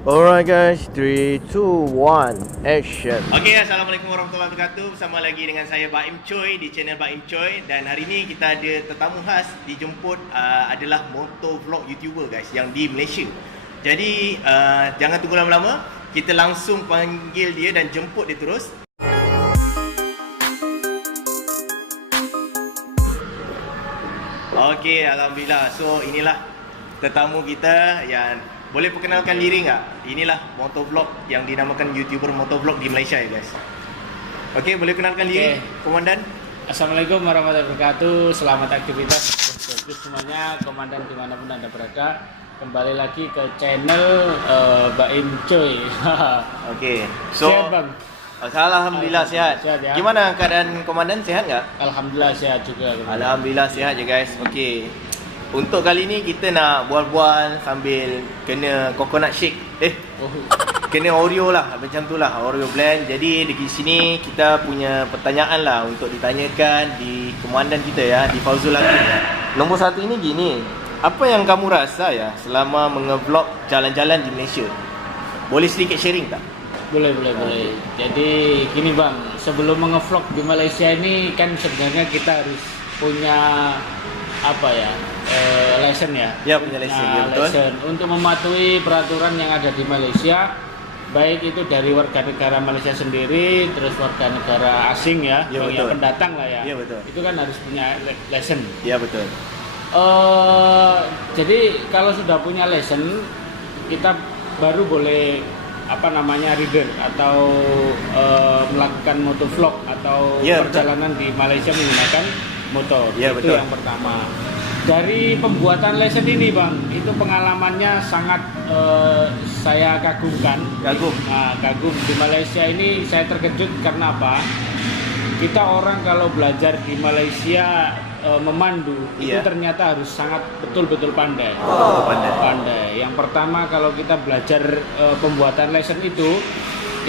Alright guys, 3, 2, 1, action. Okey, Assalamualaikum warahmatullahi wabarakatuh. Bersama lagi dengan saya Baim Choi di channel Baim Choi. Dan hari ni kita ada tetamu khas dijemput adalah motovlog YouTuber guys yang di Malaysia. Jadi jangan tunggu lama-lama, kita langsung panggil dia dan jemput dia terus. Okey, Alhamdulillah. So inilah tetamu kita yang boleh perkenalkan diri nggak? Inilah motovlog yang dinamakan YouTuber motovlog di Malaysia ya guys. Okey, boleh kenalkan diri, Komandan? Assalamualaikum warahmatullahi wabarakatuh. Selamat aktivitas untuk semuanya, Komandan dimanapun Anda berada. Kembali lagi ke channel Baim Choi. Okey, so Sehat bang? Alhamdulillah sihat. Sehat, ya? Gimana keadaan Komandan, sihat nggak? Alhamdulillah sehat juga. Alhamdulillah sihat je guys. Okey, untuk kali ni kita nak bual-bual sambil kena coconut shake. Kena Oreo lah, macam tu lah, Oreo blend. Jadi di sini kita punya pertanyaan lah untuk ditanyakan di komandan kita ya, di Fauzul Hakim ya. Nombor satu ini gini, apa yang kamu rasa ya selama mengevlog jalan-jalan di Malaysia? Boleh sedikit sharing tak? Boleh. Jadi gini bang, sebelum mengevlog di Malaysia ini kan sebenarnya kita harus punya apa ya, lesson ya. Ya, punya lesson, ya betul. Lesson untuk mematuhi peraturan yang ada di Malaysia, baik itu dari warga negara Malaysia sendiri, terus warga negara asing ya, Ya, yang betul. pendatang lah ya. Ya, betul. Itu kan harus punya lesson. Ya betul. Jadi kalau sudah punya lesson, kita baru boleh reader atau melakukan motovlog atau Ya, perjalanan di Malaysia menggunakan motor. Ya, Itu betul. yang pertama. Dari pembuatan lesson ini bang, itu pengalamannya sangat saya kagumkan. Kagum. Kagum. Di Malaysia ini saya terkejut karena apa? Kita orang kalau belajar di Malaysia memandu, Iya. itu ternyata harus sangat betul-betul pandai. Oh, pandai. Pandai. Yang pertama kalau kita belajar pembuatan lesson itu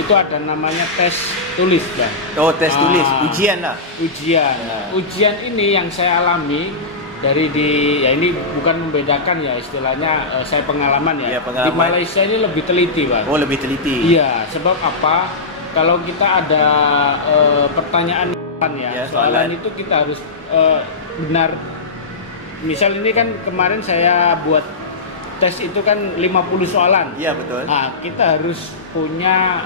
ada namanya tes tulis bang. Oh, tes tulis, ujian lah. Ujian. Ujian ini yang saya alami ini bukan membedakan ya, istilahnya saya pengalaman ya. Ya, pengalaman. Di Malaysia ini lebih teliti bang. Oh, lebih teliti. Iya, sebab apa? Kalau kita ada pertanyaan ya, soalan itu kita harus benar. Misal ini kan kemarin saya buat tes itu kan 50 soalan. Iya, betul. Kita harus punya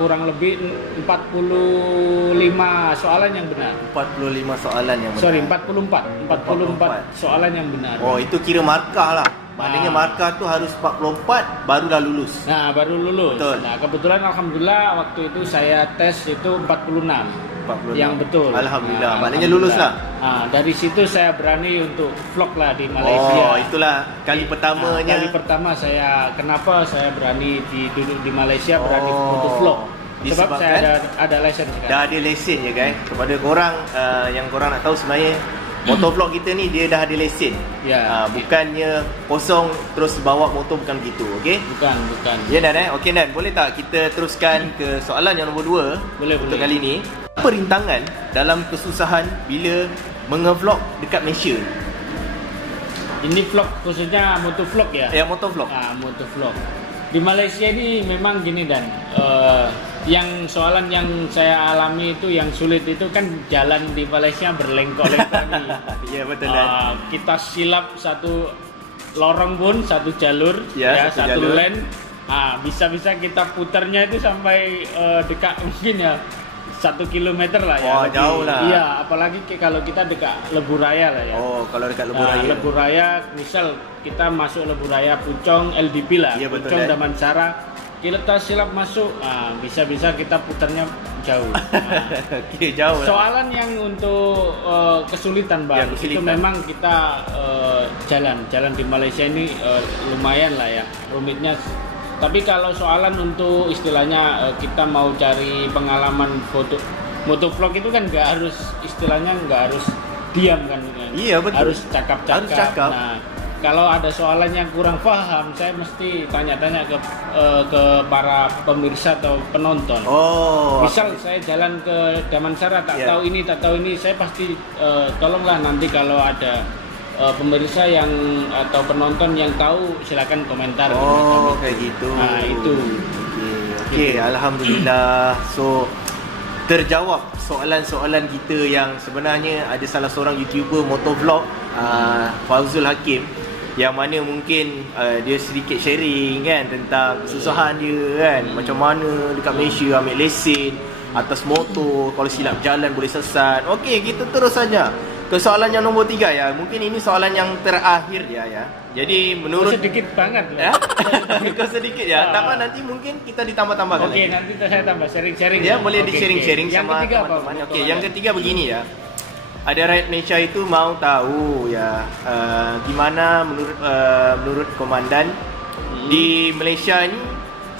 kurang lebih 45 soalan yang benar. 45 soalan yang benar. Sorry, 44 soalan yang benar. Oh, itu kira markah lah. Maknanya markah tu harus 44 barulah lulus. Nah, baru lulus. Betul. Nah, kebetulan alhamdulillah waktu itu saya tes itu 46. 46. Yang betul. Alhamdulillah. Maknanya lulus lah. Dari situ saya berani untuk vlog lah di Malaysia. Oh, itulah kali pertamanya. Kali pertama kenapa saya berani duduk di Malaysia, berani foto vlog. Sebab saya ada lesson sekarang. Dah ada lesen ya guys. Kepada korang yang korang nak tahu sebenarnya motovlog kita ni dia dah ada lesen. Ya. Bukannya kosong terus bawa motor, bukan begitu, okey? Bukan. Ya Dan, okey Dan, boleh tak kita teruskan ke soalan yang nombor 2 Boleh. kali ni. Apa rintangan dalam kesusahan bila mengevlog dekat Malaysia? Ini vlog khususnya motovlog ya. Ya, motovlog. Motovlog. Di Malaysia ini memang gini Dan, yang soalan yang saya alami itu yang sulit itu kan jalan di Malaysia berlengkok-lengkok nih. Ya, betul Dan. Kita silap satu lorong pun, satu jalur, Ya, satu jalur. lane. Bisa-bisa kita putarnya itu sampai dekat mungkin ya 1 kilometer lah ya. Wah, jauh lah. Iya, apalagi kalau kita dekat Lebuh Raya lah ya. Oh, kalau dekat Lebuh Raya. Lebuh Raya, misal kita masuk Lebuh Raya Puchong LDP lah, Ya, betul, Puchong Dan. Damansara, kita silap masuk, bisa-bisa kita putarnya jauh. Okey, jauh lah. Soalan yang untuk kesulitan bang, Ya, kesulitan. itu memang kita jalan di Malaysia ini lumayan lah ya, rumitnya. Tapi kalau soalan untuk istilahnya kita mau cari pengalaman motovlog itu kan nggak harus diam kan. Iya, betul. Harus cakap-cakap. Harus cakap. Nah, kalau ada soalan yang kurang paham, saya mesti tanya-tanya ke para pemirsa atau penonton. Oh. Misal saya jalan ke Damansara tak Ya. tahu ini, saya pasti tolonglah nanti kalau ada pemirsa yang atau penonton yang tahu silakan komentar. Oh, kayak gitu. Nah, itu. Okey, alhamdulillah. So terjawab soalan-soalan kita yang sebenarnya ada salah seorang YouTuber motovlog, Fazul Hakim, yang mana mungkin dia sedikit sharing kan tentang kesusahan dia kan, macam mana dekat Malaysia ambil lesen atas motor, kalau silap jalan boleh sesat. Okey, kita terus saja ke soalan yang nombor 3 ya. Mungkin ini soalan yang terakhir ya. Jadi menurut sedikit banget ya. Kau sedikit ya. Tak apa, nanti mungkin kita ditambah-tambahkan. Okey, nanti saya tambah sharing-sharing. Ya, boleh Okey, di-sharing-sharing okey. sama teman-teman. Okey, yang ketiga begini ya. Ada rakyat Malaysia itu mau tahu ya, gimana menurut komandan di Malaysia ni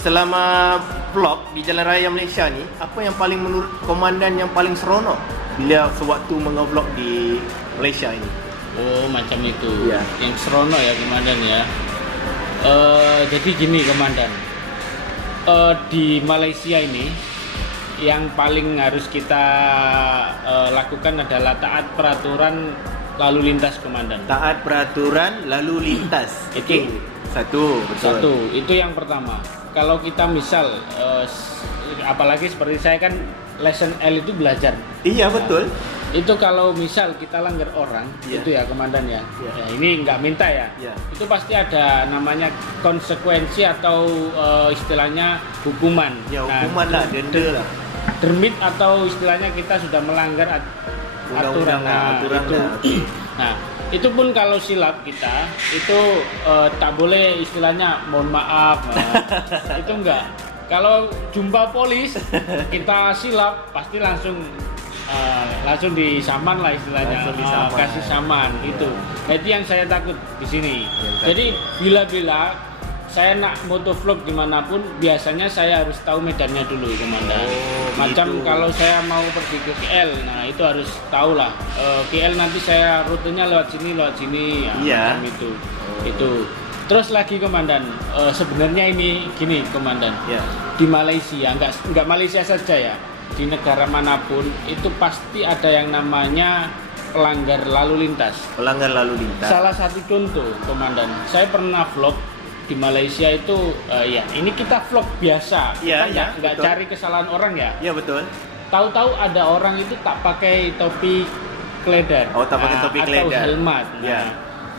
selama vlog di jalan raya Malaysia ni, apa yang paling menurut komandan yang paling seronok bila sewaktu mengevlog di Malaysia ini? Oh, macam itu. Ya. Yang seronok ya komandan ya. Jadi gini komandan, di Malaysia ini yang paling harus kita lakukan adalah taat peraturan lalu lintas komandan. Taat peraturan lalu lintas. Itu Satu, betul. satu, itu yang pertama. Kalau kita misal apalagi seperti saya kan lesson L itu belajar. Iya, betul. Itu kalau misal kita langgar orang, Iya. itu ya komandan ya. Iya. Ya, ini nggak minta ya. Iya. Itu pasti ada namanya konsekuensi atau istilahnya hukuman. Ya, Nah, hukuman lah, denda lah. Dermit atau istilahnya kita sudah melanggar aturan. Undang-undang lah, aturan itu. lah. Nah, itu pun kalau silap kita itu tak boleh istilahnya mohon maaf. Itu enggak. Kalau jumpa polis kita silap pasti langsung disaman lah istilahnya. Langsung disaman. Kasih saman itu. Nah, itu yang saya takut di sini. Jadi bila-bila saya nak motovlog dimanapun, biasanya saya harus tahu medannya dulu komandan. Oh, Macam gitu. kalau saya mau pergi ke KL, nah itu harus tahu lah. KL nanti saya rutenya lewat sini, ya, Iya. macam itu. Itu. Terus lagi komandan, sebenarnya ini gini komandan. Ya. Di Malaysia, nggak Malaysia saja ya, di negara manapun itu pasti ada yang namanya pelanggar lalu lintas. Pelanggar lalu lintas. Salah satu contoh komandan, saya pernah vlog di Malaysia itu, ya ini kita vlog biasa, Iya, kita iya, nggak betul. cari kesalahan orang ya. Ya, betul. Tahu-tahu ada orang itu tak pakai topi keledar, Oh, tak pakai topi keledar. atau helmet. Nah, Ya.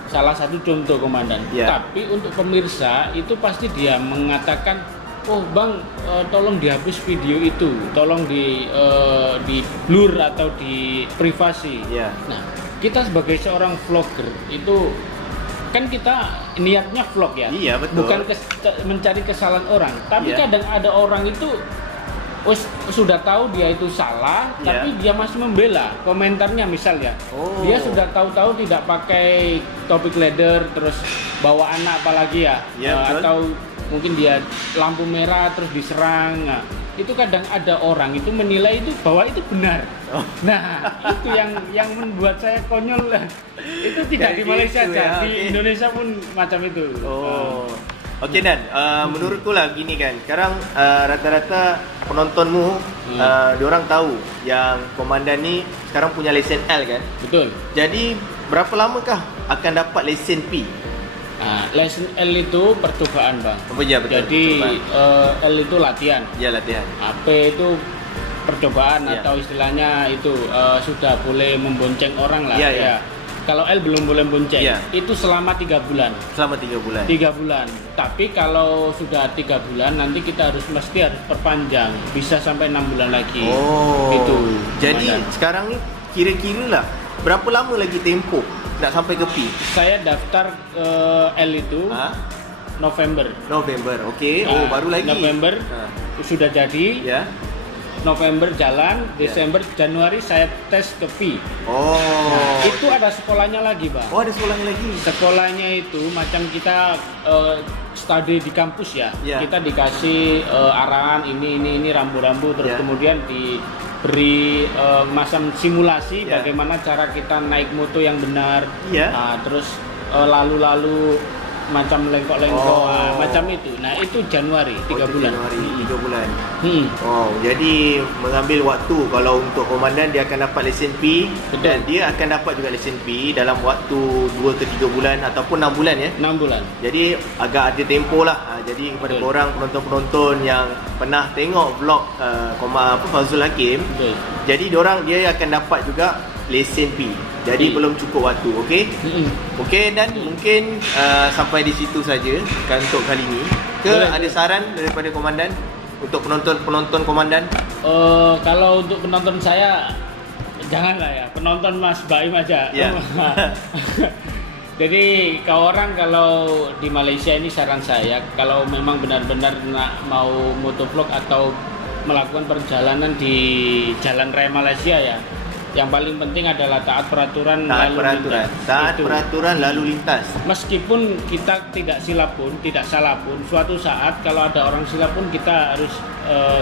salah satu contoh komandan. Ya. Tapi untuk pemirsa itu pasti dia mengatakan, oh bang, tolong dihapus video itu, tolong di blur atau di privasi. Ya. Nah, kita sebagai seorang vlogger itu kan kita niatnya vlog ya, Iya, betul. bukan mencari kesalahan orang. Tapi Iya. kadang ada orang itu sudah tahu dia itu salah, Iya. tapi dia masih membela. Komentarnya misal ya, Oh. dia sudah tahu-tahu tidak pakai topi leather, terus bawa anak apalagi ya, Iya, betul. atau mungkin dia lampu merah terus diserang. Nah, itu kadang ada orang itu menilai itu bahwa itu benar. Oh. Nah, itu yang membuat saya konyol. Itu tidak Kayak di Malaysia gitu aja, ya, di oke. Indonesia pun macam itu. Oh. Okey Dan, menurutku lah gini kan. Sekarang rata-rata penontonmu diorang tahu yang komandan ni sekarang punya lesen L kan. Betul. Jadi berapa lamakah akan dapat lesen P? Nah, lesson L itu percobaan bang. Oh, ya, betul. Jadi Percobaan. L itu latihan, Ya, latihan. P itu percobaan Ya. atau istilahnya itu sudah boleh membonceng orang lah. Ya, Ya. ya. Kalau L belum boleh bonceng, Ya. itu selama 3 bulan. Selama 3 bulan. 3 bulan. Tapi kalau sudah 3 bulan nanti kita harus perpanjang, bisa sampai 6 bulan lagi. Oh. Itu. Jadi komandan. sekarang ni kira-kira lah berapa lama lagi tempoh nak sampai ke P? Saya daftar L itu November. November. Okey. Oh, Nah, baru lagi. November sudah jadi. Ya. November jalan, Desember, Januari saya tes ke P. Oh. Nah, itu ada sekolahnya lagi, Bang. Oh, ada sekolahnya lagi. Sekolahnya itu macam kita study di kampus ya. Ya. Kita dikasih arahan ini rambu-rambu, terus Ya. kemudian diberi macam simulasi Ya. bagaimana cara kita naik moto yang benar. Ya. Nah, terus lalu-lalu macam lengkok-lengkok, macam itu. Nah, itu Januari 3 bulan. Januari 3 bulan. Hmm. Oh, jadi mengambil waktu. Kalau untuk komandan dia akan dapat lesen P. Betul. Dan dia akan dapat juga lesen P dalam waktu 2 ke 3 bulan ataupun 6 bulan ya. 6 bulan. Jadi agak ada tempoh lah. Jadi kepada Betul. korang penonton-penonton yang pernah tengok vlog Fazul Hakim, Betul. jadi dia akan dapat juga lesen P. Jadi belum cukup waktu, okey? Okey, dan mungkin sampai di situ saja kan untuk kali ini. Boleh. Ada saran daripada komandan untuk penonton komandan? Kalau untuk penonton saya janganlah ya, penonton Mas Baim aja. Ya. Jadi kalau di Malaysia ini saran saya, kalau memang benar-benar mau motovlog atau melakukan perjalanan di jalan raya Malaysia ya, yang paling penting adalah taat peraturan peraturan lalu lintas. Meskipun kita tidak salah pun, suatu saat kalau ada orang silap pun kita harus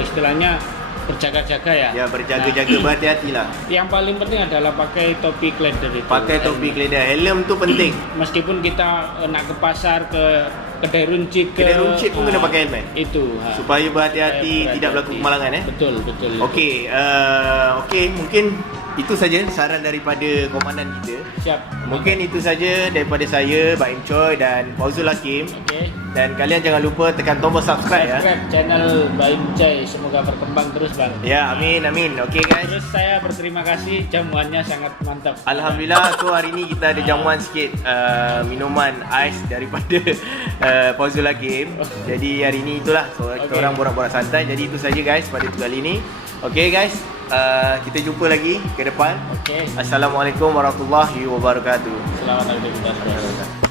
istilahnya berjaga-jaga ya. Ya, berjaga-jaga, berhati-hatilah. Yang paling penting adalah pakai topi glider itu. Pakai topi glider, helm tu penting. Meskipun kita nak ke pasar, ke kedai runcit, Kedai runcit pun kena pakai helmet. Itu. Supaya berhati-hati, tidak berlaku kemalangan Betul. Okey, mungkin itu saja saran daripada komandan kita. Siap. Mungkin itu saja daripada saya, Baim Choi dan Fazul Hakim. Okey. Dan kalian jangan lupa tekan tombol subscribe ya. Subscribe channel Baim Choi, semoga berkembang terus bang. Ya, amin. Okey guys. Terus saya berterima kasih, jamuannya sangat mantap. Alhamdulillah, so hari ni kita ada jamuan sikit minuman ais daripada Fazul Hakim. Jadi hari ni itulah, so kita orang borak-borak santai. Jadi itu saja guys pada kali ini. Okey guys, kita jumpa lagi ke depan. Okey. Assalamualaikum warahmatullahi wabarakatuh. Selamat hari Raya.